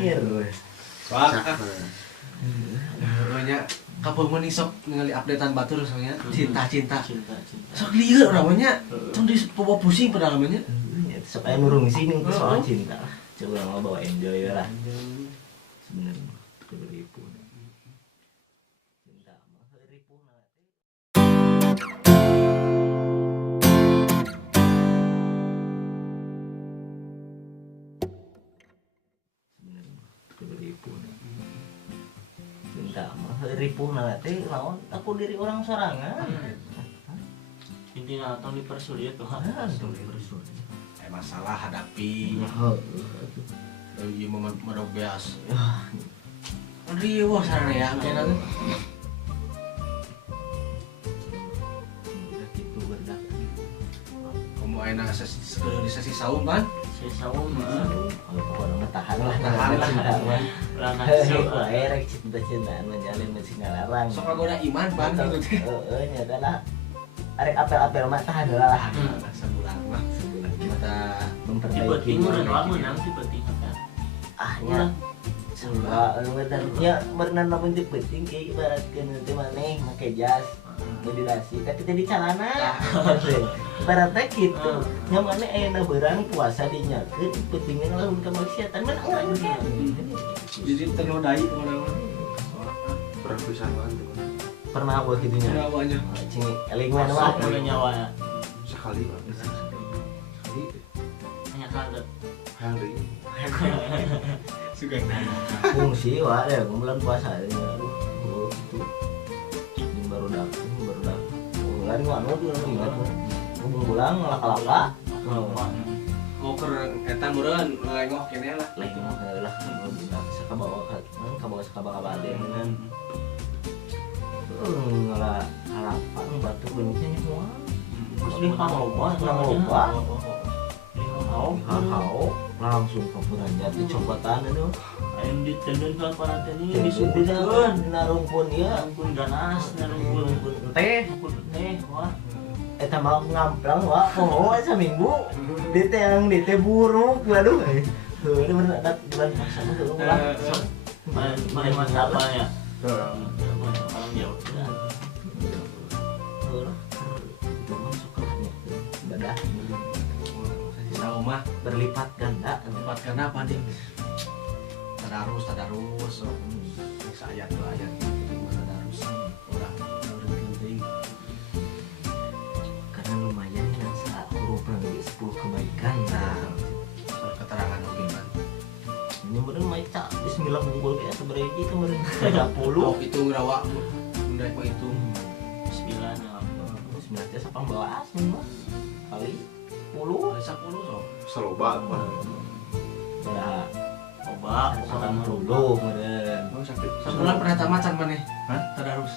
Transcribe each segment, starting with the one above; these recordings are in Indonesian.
Anjir. Wah. Pokoknya kapan sok ningali updatean batur soalnya cinta. Sok lieur namanya. Cong di pusing pada namanya. Supaya nurung sini soal cinta. Coba mau bawa enjoy lah. Sebenarnya ribu. Cinta mah ribu cinta mah ribu teh lawan aku diri orang sorangan. Intinya atau dipersulit tuh. Masalah hadapi. Lagi merobeas. Riwah sarana ya kayaknya. Kamu enak sesi saum kan? Saya saum Pokoknya tahan lah cinta mah. Erek cinta-cintaan menjalin masih ngalarang. Sok kagoda iman pan gitu. Nyata lah. Arek apel-apel mah tahan lah. Sebulan mah kita Memperbaiki. tipe timur menang tipe tingkat. Nya semua benernya berenang namun di penting kayak ibaratkan nanti maneh make jas meditasi tapi tadi celana ibaratnya gitu nyamannya enak berang puasa dinyakeun pentingnya ngelawan kemaksiatan mana orang kan jadi ternodai orang-orang Perang pisan banget. pernah apa gitunya awalnya cing eling mana mah Punya nyawa Sekali banget. hanya kaget. Hari. suka fungsi wah ya bulan puasa ini aduh itu ini baru dak bulan gua anu tuh ingat bulan laka-laka mau ke etan meureun lengok kene lah lagi mah lah sakabawa sakabawa kan ngalah harapan batu bentuknya semua terus di loba hau langsung ke Puranjat dicobatan itu Ayam ditendun ke apa nanti jadi disebutkan narungpun ya ampun ganas narungkul teh wah eta mah ngamplang wah poho asa minggu di teh buruk waduh heuh ini bener ada bulan puasa tuh ulah mana masalah ya Heeh. orang jauh masuk ke hanya ibadah sesi saum mah berlipat ganda tempat karena apa nih tadarus bisa ayat dua ayat tadarus udah penting karena lumayan yang saat huruf lagi 10 kebaikan nah soal keterangan oke kan ini bener maca bismillah unggul kayak seberegi kemarin 30 itu ngerawa udah mau itu 9 ya bismillah teh sapang bawa asin mah kali 10 10 so Seloba apa? pada obat sama dulu kemarin Oh, sakit. sebulan pernah tamat can maneh Hah? tadarus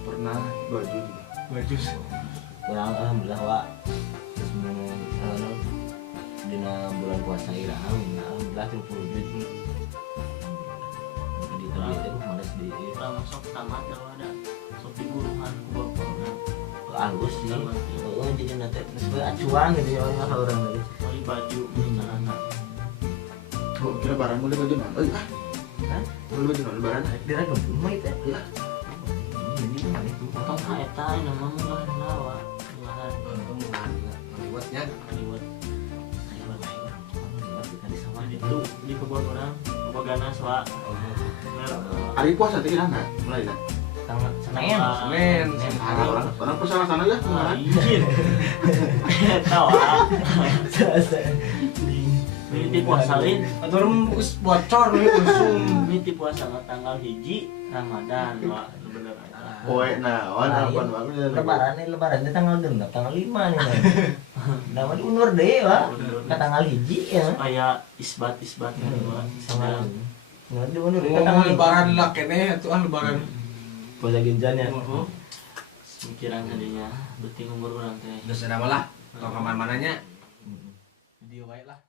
Pernah 2 juz. 2 juz kurang alhamdulillah wa dina bulan puasa irang alhamdulillah 30 juz jadi tadi itu males di kita masuk tamat kalau ada sopi guruhan bapak halus sih jadi nanti sebagai acuan gitu ya orang tadi beli baju celana Oh, kira barang mulai baju non. Hah? Mulai baju non lebaran. diragam mah itu ya ini mana itu tong eta nama mah nawa luaran liwatnya liwat bukan di sawah itu di kebun orang kebun ganas wa Hari puasa teh kira mulai dah. tanggal Senin Orang puasa sana ya kemarin. izin tahu mimpi puasa lin atau orang bocor nih langsung mimpi puasa tanggal hiji Ramadan wa bener Poe naon apa banget. lebaran ini tanggal genep tanggal 5 nih nama diundur deh wah ke tanggal hiji ya supaya isbat sama nggak diundur ke ngomong tanggal lebaran lah kene itu lebaran puasa ginjalnya mikiran tadinya beting umur orang teh udah sedang lah kalau kemana-mananya video baik lah